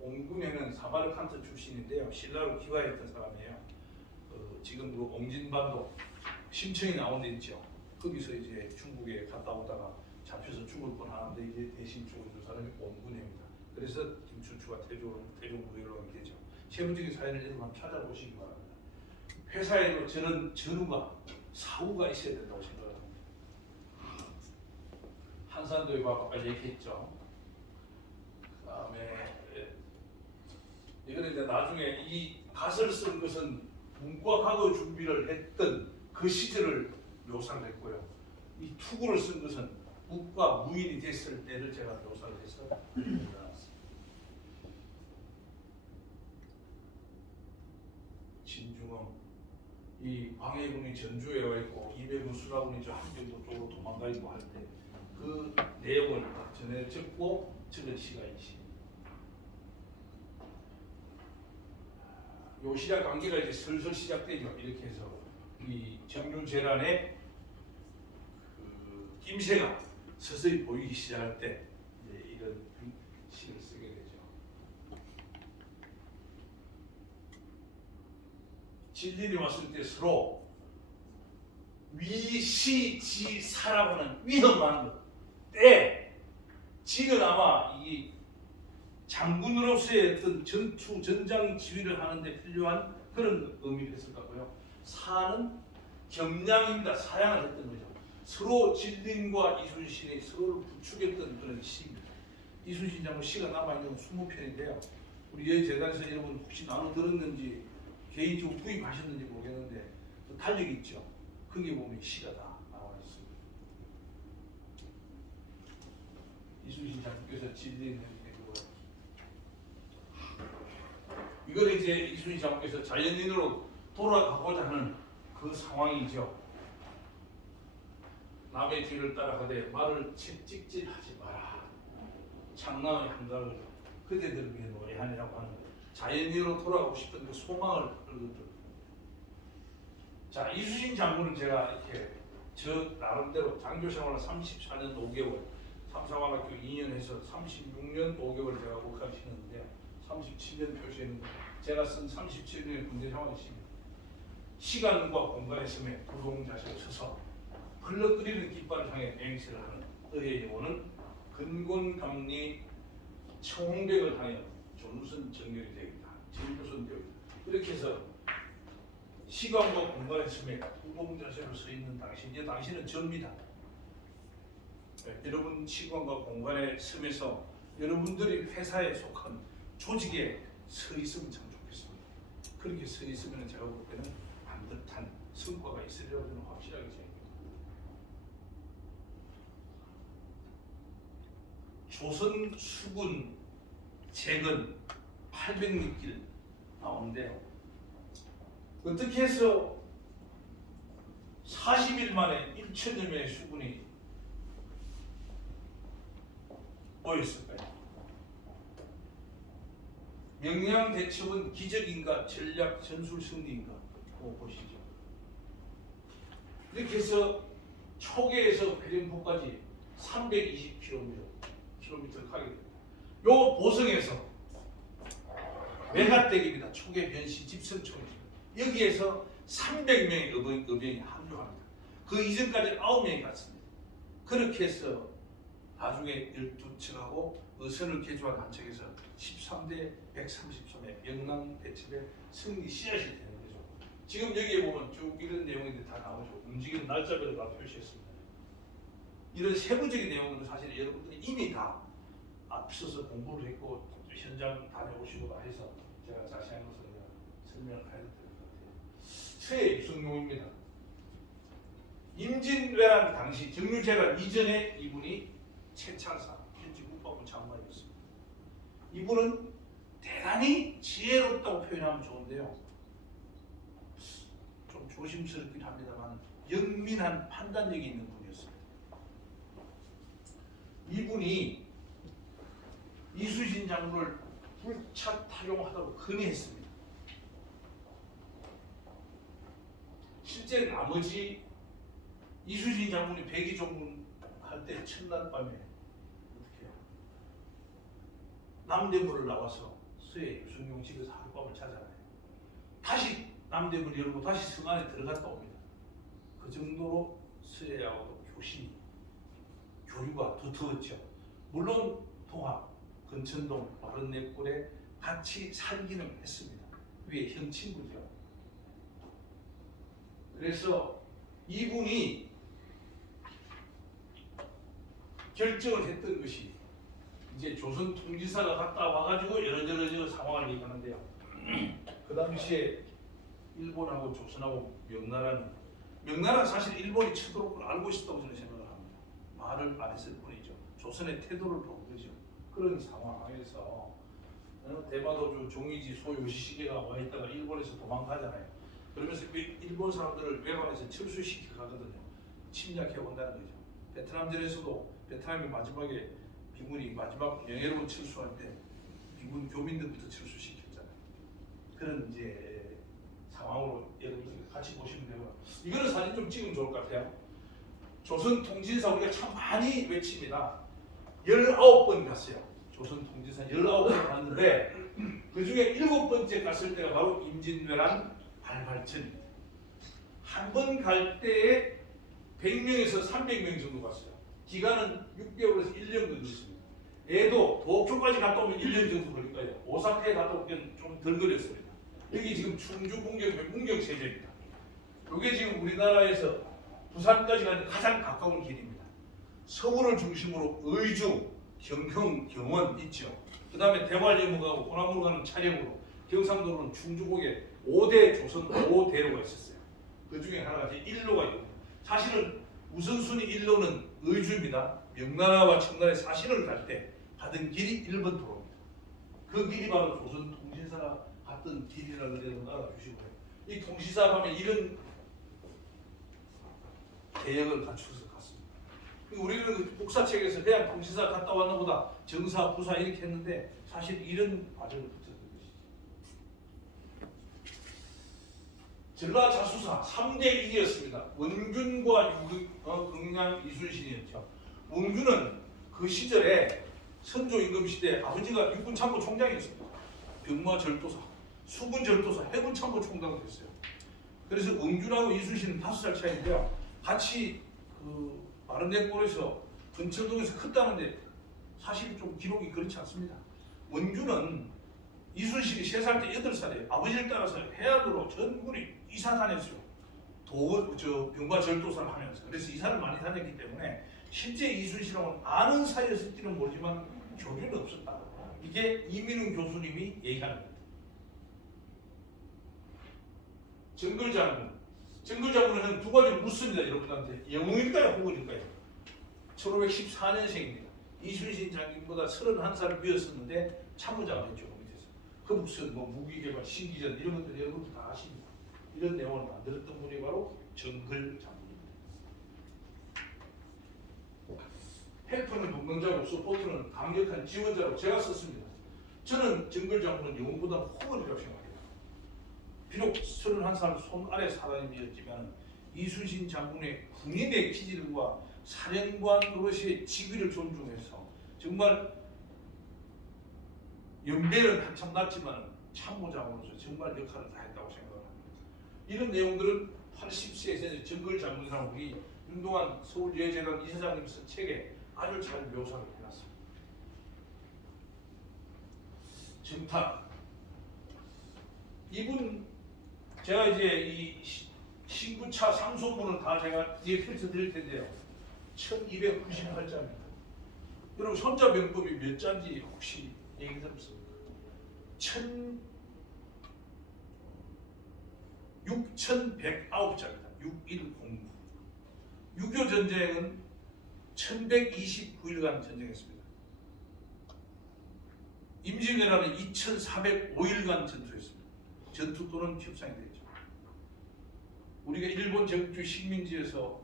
옹군에는 사마르칸트 출신인데요. 신라로 귀화했던 사람이에요. 지금 그 옹진반도 심청이 나온 데 있죠. 거기서 이제 중국에 갔다 오다가 잡혀서 죽을 뻔하는데 이제 대신 죽어준 사람이 원군입니다. 그래서 김춘추가 태종부열왕이 되죠. 세부적인 사연을 여러분 한번 찾아보시기 바랍니다. 회사에도 저런 전우가 사후가 있어야 된다고 생각합니다. 한산도에 아까 얘기했죠. 그다음에 이거는 이제 나중에 이 갓을 쓴 것은 문과학의 준비를 했던 그 시절을 묘사를 했고요. 이 투구를 쓴 것은 국가 무인이 됐을 때를 제가 묘사를 해서 올려놨습니다. 진중엄, 이 광해군이 전주에 와 있고 이백은 수라군이 저 함경도 쪽으로 도망가 있고 할 때 그 내용을 전해 적고 적은 시가 있습니다. 요 시작 관계가 이제 슬슬 시작되죠. 이렇게 해서 이 정류재란에 그 김새가 서서히 보이기 시작할 때 이제 이런 시를 쓰게 되죠. 진린이 왔을 때 서로 위시지사라고 하는 위험한 때 지는 아마 이 장군으로서의 어떤 전투 전장 지휘를 하는데 필요한 그런 의미를 했을 거고요. 사는 겸양입니다. 사양을 했던 거죠. 서로 진린과 이순신이 서로를 부추겼던 그런 시입니다. 이순신 장군 시가 남아있는 건 20편인데요. 우리 여의재단에서 여러분 혹시 나눠 들었는지 개인적으로 구입하셨는지 모르겠는데 달력 있죠. 거기 보면 시가 다 나와 있습니다. 이순신 장군께서 진린 이걸 이제 이순신 장군께서 자연인으로 돌아가고자 하는 그 상황이죠. 남의 뒤를 따라가되 말을 찍찍하지 마라. 장남의 한가를 그대들을 위해 노래하니라고 하는 자연인으로 돌아가고 싶은 그 소망을 끌어들입니다. 자, 이순신 장군은 제가 이렇게 저 나름대로 장교 생활을 34년 5개월, 삼사관학교 2년 해서 36년 5개월 제가 복학시켰는데 37년 표시했는데 제가 쓴 37년의 군대 생활이 있습니다. 시간과 공간의 섬에 부동자세로 서서 흘러끓이는 깃발을 향해 맹세를 하는 의의 영혼은 근곤감리 청홍백을 향해 존슨 정렬이 되겠다. 진조선 되겠다. 이렇게 해서 시간과 공간의 섬에 부동자세로 서 있는 당신, 이제 당신은 접니다. 네, 여러분 시간과 공간의 섬에서 여러분들이 회사에 속한 조직에 서 있으면 참 좋겠습니다. 그렇게 서 있으면 제가 볼 때는 반듯한 성과가 있으리라고 저는 확실하게 생각합니다. 조선 수군 재건 800리길 나오는데 어떻게 해서 40일 만에 1천여 명의 수군이 모였을까요? 명량 대첩은 기적인가 전략 전술 승리인가 보시죠. 이렇게 해서 초계에서 회령포까지 320km 가게 됩니다. 요 보성에서 매가댁입니다. 초계 변시 집성촌입니다. 여기에서 300명의 의병이 합류합니다. 그 이전까지 9명이 갔습니다. 그렇게 해서 나중에 12척하고 의선을 개조한 한 척에서 13대 133의 명랑 대첩의 승리 씨앗이 되는 거죠. 지금 여기에 보면 쭉 이런 내용이 다 나오죠. 움직이는 날짜별로 다 표시했습니다. 이런 세부적인 내용은 사실 여러분들이 이미 다 앞서서 공부를 했고 현장 다녀오시고 다 해서 제가 자세한 것을 설명을 해야 될 것 같아요. 서해 유성룡입니다. 임진왜란 당시 정유재란 이전에 이분이 최창사 현지 국방부 장관이었습니다. 이분은 대단히 지혜롭다고 표현하면 좋은데요. 좀 조심스럽긴 합니다만 영민한 판단력이 있는 분이었습니다. 이분이 이순신 장군을 불착 탈용하다고 건의했습니다. 실제 나머지 이순신 장군이 백의종군 할 때 첫날 밤에 어떻게 해요? 남대문을 나와서 서해 유성룡 집에서 하룻밤을 자잖아요. 다시 남대문을 열고 다시 성 안에 들어갔다 옵니다. 그 정도로 서해하고도 교류가 두터웠죠. 물론 통합, 근천동, 마른내골에 같이 살기는 했습니다. 위에 형 친구죠. 그래서 이분이 결정을 했던 것이 이제 조선 통지사가 갔다 와가지고 여러 상황을 얘기하는데요. 그 당시에 일본하고 조선하고 명나라는 사실 일본이 쳐들어올 걸 알고 있었다고 저는 생각을 합니다. 말을 안 했을 뿐이죠. 조선의 태도를 본 거죠. 그런 상황에서 대마도주 종이지 소요시시계가 와 있다가 일본에서 도망가잖아요. 그러면서 일본 사람들을 외관에서 철수시켜 가거든요. 침략해 온다는 거죠. 베트남전에서도 베트남이 마지막에 비군이 마지막 영해로 철수할 때 비군 교민들부터 철수시켰잖아요. 그런 이제 상황으로 여러분들 같이 보시면 되고요. 이거는 사진 좀 찍으면 좋을 것 같아요. 조선 통진사 우리가 참 많이 외칩니다. 19번 갔어요. 조선 통진사 19번 갔는데 그 중에 7번째 갔을 때가 바로 임진왜란 발발전입니다. 한 번 갈 때에 100명에서 300명 정도 갔어요. 기간은 6개월에서 1년 걸렸습니다. 애도 도쿄까지 갔다 오면 1년 정도 걸릴 거예요. 오사카에 갔다 오면 좀 덜 걸렸습니다. 여기 지금 충주 문경 체제입니다. 이게 지금 우리나라에서 부산까지 가는 가장 가까운 길입니다. 서울을 중심으로 의주, 경형, 경원 있죠. 그 다음에 대관령으로 호남으로 가는 차량으로 경상도로는 충주국에 5대 조선 5대로가 있었어요. 그 중에 하나가 이제 일로가 있고 사실은 우선순위 1로는 의주입니다. 명나라와 청나라의 사신을 갈 때 가던 길이 1번 도로입니다. 그 길이 바로 조선 통신사가 갔던 길이라는 걸 알아주시고요. 이 통신사 가면 이런 계획을 갖추어서 갔습니다. 우리는 그 복사책에서 그냥 통신사 갔다 왔나 보다 정사, 부사 이렇게 했는데 사실 이런 과정을 붙였던 것이죠. 전라자수사 3대 1이었습니다. 원균과 극량 이순신이었죠. 원균은 그 시절에 선조 임금 시대 아버지가 육군참모총장이었습니다. 병마절도사, 수군절도사, 해군참모총장도 됐어요. 그래서 원균하고 이순신은 5살 차이인데요. 같이 그 마른내골에서 근천동에서 컸다는데 사실 좀 기록이 그렇지 않습니다. 원균은 이순신이 3살 때 8살에 아버지를 따라서 해안으로 전군이 이사 다녔어요. 병마절도사를 하면서. 그래서 이사를 많이 다녔기 때문에 실제 이순신하고는 아는 사이였을지는 모르지만 교류는 없었다. 이게 이민훈 교수님이 얘기하는 겁니다. 정글장군은 두 가지를 묻습니다. 여러분한테. 영웅일까요? 호군일까요? 1514년생입니다. 이순신 장군보다 31살 위였었는데 참모자가 됐죠. 밑에서. 그 무슨 무기개발, 신기전 이런 것들 여러분들 다 아십니다. 이런 내용을 만들었던 분이 바로 정글장군입니다. 헬프는 동등자고 서포트는 강력한 지원자로 제가 썼습니다. 저는 정글장군은 영웅보다 호군이라고 생각합니다. 비록 31살 손 아래 사람이었지만 이순신 장군의 군인의 기질과 사령관 노릇의 직위를 존중해서 정말 연배는 한참 낮지만 참모장으로서 정말 역할을 다했다고 생각합니다. 이런 내용들은 80세에서 정글 장군이라고 우리 윤동환 서울예술재단 이사장님 쓴 책에 아주 잘 묘사를 해놨습니다. 정탁 이분 제가 이제 이 신구차 상소문을 다 제가 뒤에 펼쳐드릴 텐데요. 1298자입니다. 여러분 손자병법이 몇 자인지 혹시 얘기 들었습니까? 6109자입니다. 6109. 6.25 전쟁은 1129일간 전쟁했습니다. 임진왜란은 2405일간 전투했습니다. 전투 또는 협상이 되죠. 우리가 일본 적주 식민지에서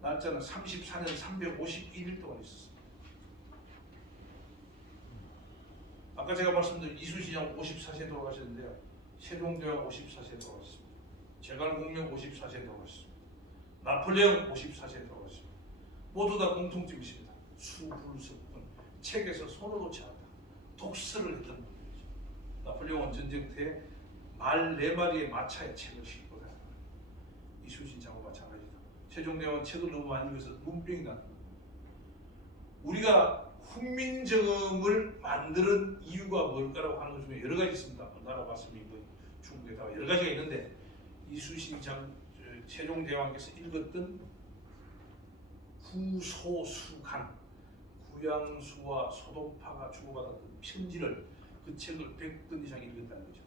날짜는 34년 351일 동안 있었습니다. 아까 제가 말씀드린 이순신이 54세 돌아가셨는데요. 세종대왕 54세 돌아가셨습니다. 제갈공명 54세 돌아가셨습니다. 나폴레옹 54세 돌아가셨습니다. 모두 다 공통점이 있습니다. 수불석군, 책에서 손을 놓지 않았다. 독서를 했던 분들이죠. 나폴레옹은 전쟁터에 말 4마리의 마차에 책을 싣고 다녔다. 이순신 장군 마찬가지다. 세종대왕 책을 너무 많이 읽어서 눈병이 납니다. 우리가 훈민정음을 만드는 이유가 뭘까라고 하는 것 중에 여러 가지 있습니다. 나라 말씀이 중국에다가 여러 가지가 있는데 이순신 세종대왕께서 읽었던 구소수간 구양수와 소동파가 주고받았던 편지를 그 책을 100권 이상 읽었다는 거죠.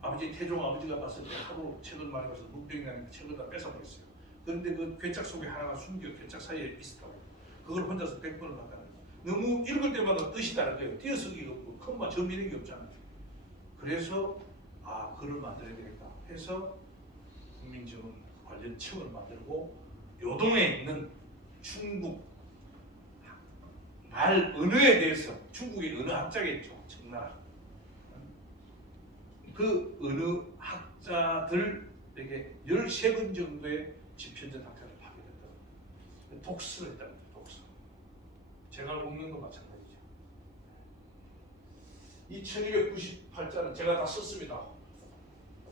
아버지 태종 아버지가 봤을 때 하루 책을 많이 봐서 눈병이 나니까 책을 다 뺏어버렸어요. 그런데 그 괴짝 속에 하나가 숨겨 괴짝 사이에 있었다고. 그걸 혼자서 100번을 봤다는 거예요. 너무 읽을 때마다 뜻이 다른 거예요. 띄어쓰기가 없고 컴마 점이는 게 없잖아요. 그래서 글을 만들어야 되겠다 해서 훈민정음 관련 책을 만들고 요동에 있는 충북 말 언어에 대해서 중국의 언어 학자겠죠. 청나라. 그 언어 학자들에게 13권 정도의 집현전 학자를 파게 됐다. 독서를 했다는 거예요. 독서. 제가 읽는 거 마찬가지죠. 이 1298자는 제가 다 썼습니다.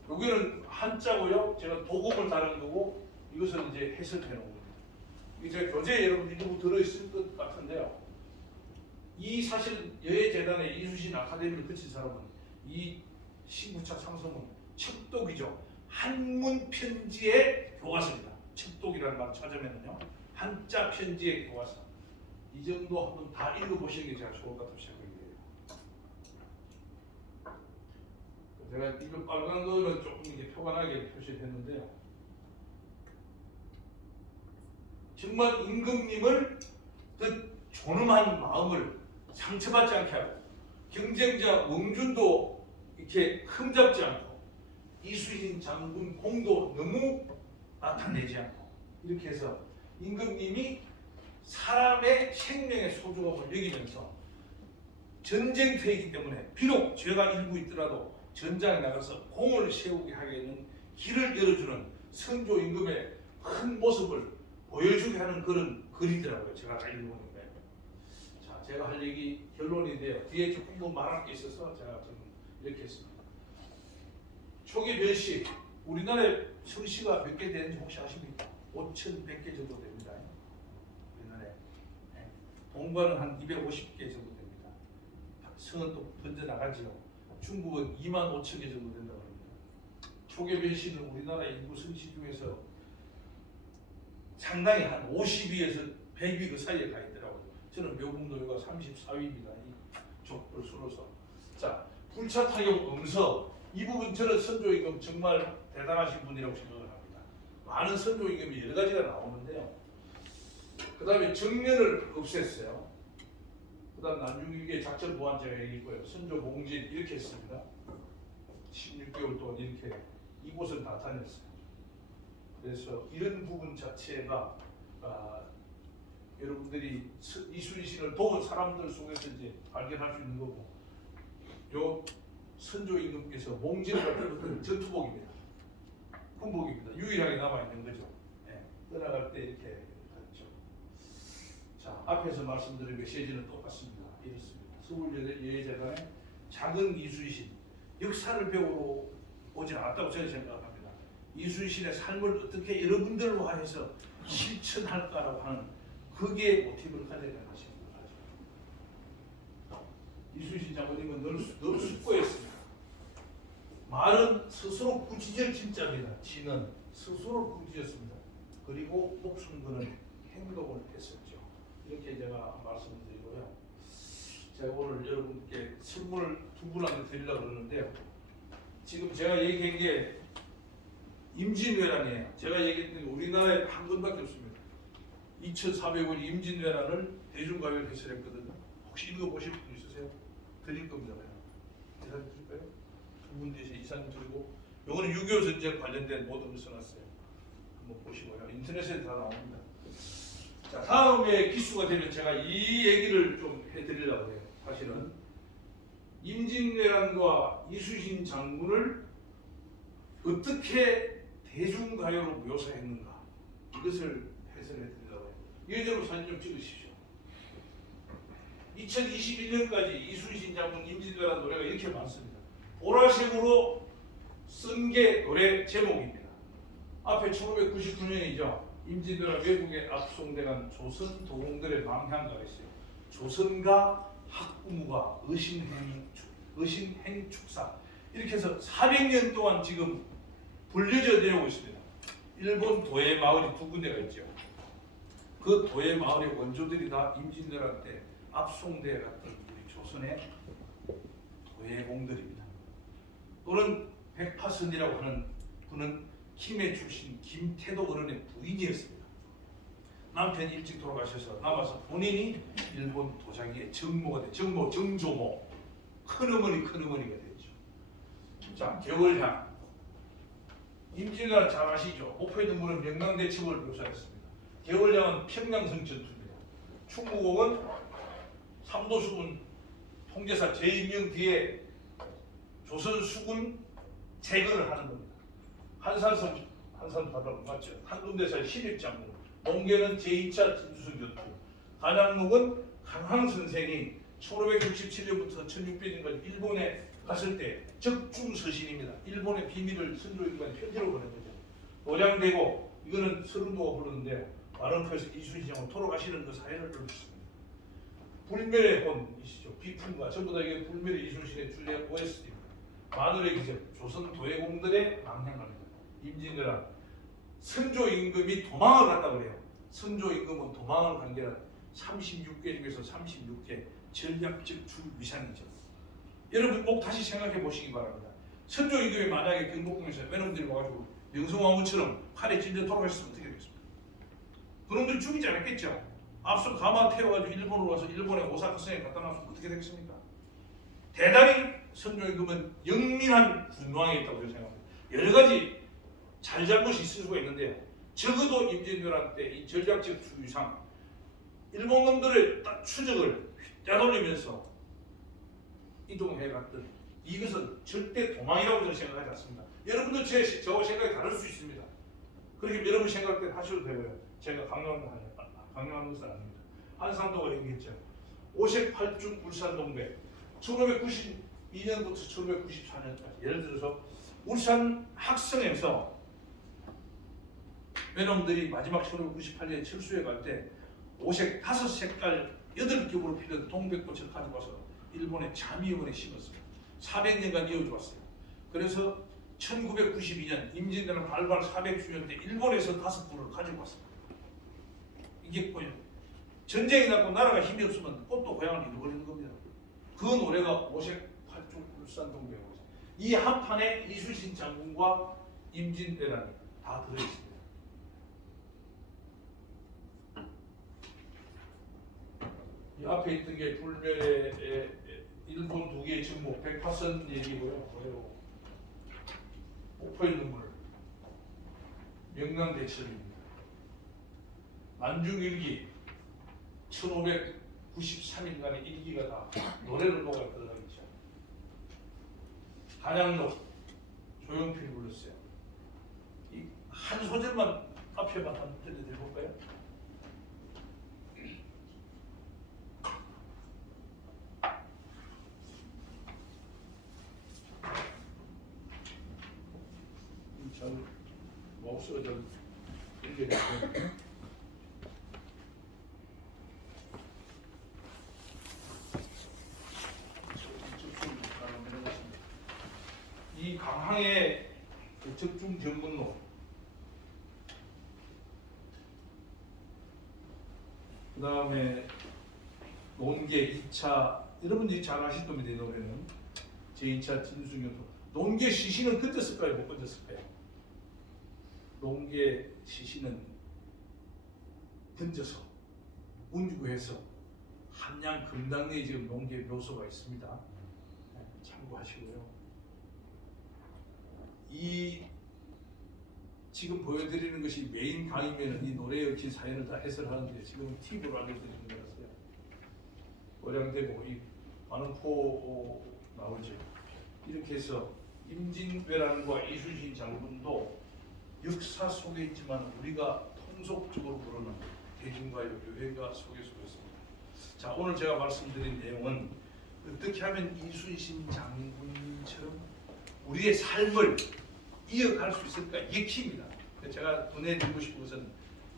여기는 한자고요. 제가 도금을 다른 거고 이것은 이제 해석해 놓은 겁니다. 이게 제가 교재에 여러분 일부 들어있을 것 같은데요. 이 사실 여예재단의 이순신 아카데미를 거친 사람은 이 신구차 상서문 척독이죠. 한문 편지의 교과서입니다. 척독이라는 말 찾으면요. 한자 편지의 교과서. 이 정도 한번 다 읽어보시는 게 제가 좋을 것 같다고 생각해요. 제가 이거 빨간 거는 조금 이렇게 표관하게 표시를 했는데요. 정말 임금님을 그 존엄한 마음을 상처받지 않게 하고 경쟁자 멍준도 이렇게 흠잡지 않고 이순신 장군 공도 너무 나타내지 않고 이렇게 해서 임금님이 사람의 생명의 소중함을 여기면서 전쟁터이기 때문에 비록 죄가 일부 있더라도 전장에 나가서 공을 세우게 하게는 길을 열어주는 선조 임금의 큰 모습을 보여주게 하는 그런 글이더라고요. 제가 읽어보니까요. 자, 제가 할 얘기 결론인데요. 뒤에 조금 더 말할 게 있어서 제가 좀 이렇게 했습니다. 초기 별시, 우리나라에 성씨가 몇 개 되는지 혹시 아십니까? 5,100개 정도 됩니다. 우리나라에. 동관은 한 250개 정도 됩니다. 성은 또 번져나가지요. 중국은 25,000개 정도 된다고 합니다. 초계 별시는 우리나라 인구 성씨 중에서 상당히 한 50위에서 100위 그 사이에 가 있더라고요. 저는 묘국노유가 34위입니다. 이 족벌 수로서. 자, 불차 타격 음서 이 부분 저는 선조임금 정말 대단하신 분이라고 생각을 합니다. 많은 선조임금이 여러 가지가 나오는데요. 그 다음에 정년을 없앴어요. 그 다음 난중일기의 작전 보완제가 여기 있고요. 선조 봉진 이렇게 했습니다. 16개월 동안 이렇게 이곳을 다 다녔어요. 그래서 이런 부분 자체가 여러분들이 이순신을 도운 사람들 속에서 이제 발견할 수 있는 거고, 요 선조 임금께서 몽진을 할 때부터는 전투복입니다. 군복입니다. 유일하게 남아 있는 거죠. 네. 떠나갈 때 이렇게 했죠. 자, 앞에서 말씀드린 메시지는 똑같습니다. 이렇습니다. 서울여예재단의 작은 이순신 역사를 배우러 오지 않았다고 저는 생각합니다. 이순신의 삶을 어떻게 여러분들로 하여서 실천할까라고 하는 그게 모티브를 가져야 되는 것입니다. 이순신 장군님은 늘 숙고했습니다. 말은 스스로 꾸짖을 진짜입니다. 지는 스스로 꾸짖었습니다. 그리고 목숨 거는 행동을 했었죠. 이렇게 제가 말씀을 드리고요. 제가 오늘 여러분께 선물을 두 분한테 드리려고 그러는데요. 지금 제가 얘기한 게 임진왜란이에요. 제가 얘기했던 게 우리나라에 한 권밖에 없습니다. 2,400원 임진왜란을 대중가요를 해설했거든요. 혹시 읽어보실 분 있으세요? 드릴 겁니다. 이사님 드릴까요? 두 분 대신 이사님 드리고, 요거는 6.25 전쟁 관련된 모든 걸 써놨어요. 한번 보시고요. 인터넷에 다 나옵니다. 자, 다음에 기수가 되면 제가 이 얘기를 좀 해드리려고 해요. 사실은 임진왜란과 이순신 장군을 어떻게 대중가요로 묘사했는가, 이것을 해설해드리려고 해요. 예전으로 사진 좀 찍으십시오. 2021년까지 이순신 장군 임진왜란 노래가 이렇게 많습니다. 보라색으로 쓴 게 노래 제목입니다. 앞에 1999년이죠. 임진왜란 외국에 압송돼간 조선 도공들의 망향 가르치요. 조선과 학부모가 의신행축사 이렇게 해서 400년 동안 지금 불려져 내려오고 있습니다. 일본 도의 마을이 두 군데가 있죠. 그 도의 마을의 원조들이 다 임진왜란 때 압송돼 갔던 우리 조선의 도예공들입니다. 또는 백파선이라고 하는 분은 김해 출신 김태도 어른의 부인이었습니다. 남편이 일찍 돌아가셔서 남아서 본인이 일본 도자기의 정모가 돼. 정조모 큰어머니가 됐죠. 자, 겨울향. 임진왜란 잘 아시죠? 목포의 눈물은 명랑대첩을 묘사했습니다. 겨울향은 평양성 전투입니다. 충무공은 삼도수군 통제사 제임영 뒤에 조선 수군 제거를 하는 겁니다. 한산 바다 맞죠? 한군대사 신입장군, 농계는 제2차 진주성 전투, 간양록은 강항 선생이 1567년부터 1600년까지 일본에 갔을 때 적중서신입니다. 일본의 비밀을 선조에게 편지로 보낸 거죠. 노량대고 이거는 서른도가 부르는데 마른포에서 이순신장으로 돌아가시는 그 사연을 들었습니다. 불멸의 혼이시죠. 비품과 전부 다 이게 불멸의 이순신의 주제 OST입니다. 마늘의 기적, 조선 도예공들의 망향합니다. 임진왜란 선조 임금이 도망을 갔다고 그래요. 선조 임금은 도망을 간 게 36개 중에서 36개 전략적 주위상이죠. 여러분 꼭 다시 생각해 보시기 바랍니다. 선조 임금이 만약에 경복궁에서 외놈들이 와가지고 명성황후처럼 칼에 찔려 돌아가셨으면 어떻게 되겠습니까? 그놈들이 죽이지 않았겠죠. 앞서 가마 태워가지고 일본으로 가서 일본의 오사카성에 갖다 놨으면 어떻게 되겠습니까? 대단히 선조 임금은 영민한 군왕이 있다고 저는 생각합니다. 여러 가지 잘잘못이 있을 수가 있는데요. 적어도 임진왜란 때 이 전략적 주의상 일본 놈들의 추적을 휘떼돌리면서 이동해 갔던 이것은 절대 도망이라고 저는 생각하지 않습니다. 여러분도 저와 생각이 다를 수 있습니다. 그렇게 여러분 생각할 때 하셔도 되고요. 제가 강요하는 것은 아닙니다. 한산도가 얘기했죠. 오색팔중 울산동백 1592년부터 1594년까지 예를 들어서 울산 학성에서 외놈들이 마지막 1598년에 철수해 갈 때 오색 5색깔 8겹으로 피는 동백꽃을 가지고 와서 일본의 자미원에 심었습니다. 400년간 이어져 왔어요. 그래서 1992년 임진왜란 발발 400주년 때 일본에서 5그루를 가지고 왔습니다. 이게 뭐예요? 전쟁이 났고 나라가 힘이 없으면 꽃도 고향을 잃어버리는 겁니다. 그 노래가 오색 팔중 울산 동백 오색. 이 한 판에 이순신 장군과 임진왜란이 다 들어있습니다. 이 앞에 있던 게 불멸의 일본 두 개의 증목 백파선 얘기고요. 목포의 눈물 명랑대첩입니다. 만중일기 1593일간의 일기가 다 노래를 녹아 들어가 있죠. 간양록 조용필이 불렀어요. 이 한 소절만 앞에만 한번 들려드려볼까요? 전 목소리 좀 읽어드릴게요. 이 강항의 적중 전문로 그 다음에 논계 2차 여러분들이 잘 아실 겁니다. 이 노래는 제2차 진수경도 논계 시신은 건졌을까요? 못 건졌을까요? 논계 시신은 던져서 운구해서 함양 금당리에 지금 논계 묘소가 있습니다. 참고하시고요. 이 지금 보여드리는 것이 메인 강의면 이 노래에 얽힌 사연을 다 해설하는데 지금 팁으로 알려드리는 거라서요. 노량대고 이 관음포 나오죠. 이렇게 해서 임진왜란과 이순신 장군도 역사 속에 있지만 우리가 통속적으로 부르는 대중가요 교회가 속에 있습니다. 자, 오늘 제가 말씀드린 내용은 어떻게 하면 이순신 장군처럼 우리의 삶을 이어갈 수 있을까? 이게 키입니다. 제가 보내드리고 싶은 것은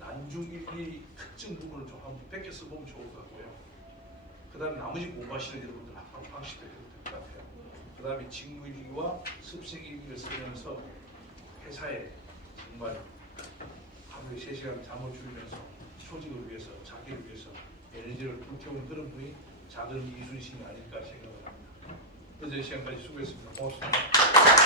난중 1, 2 특정 부분을 좀 한번 뺏겨서 보면 좋을 것 같고요. 그 다음에 나머지 공부하시는 여러분들 한번 학습해 주셔도 될 것 같아요. 그 다음에 직무일기와 습생일기를 쓰면서 회사에 정말 하루에 3시간 잠을 줄이면서 조직을 위해서 자기를 위해서 에너지를 불태우는 그런 분이 작은 이순신이 아닐까 생각을 합니다. 어제 시간까지 수고했습니다. 고맙습니다.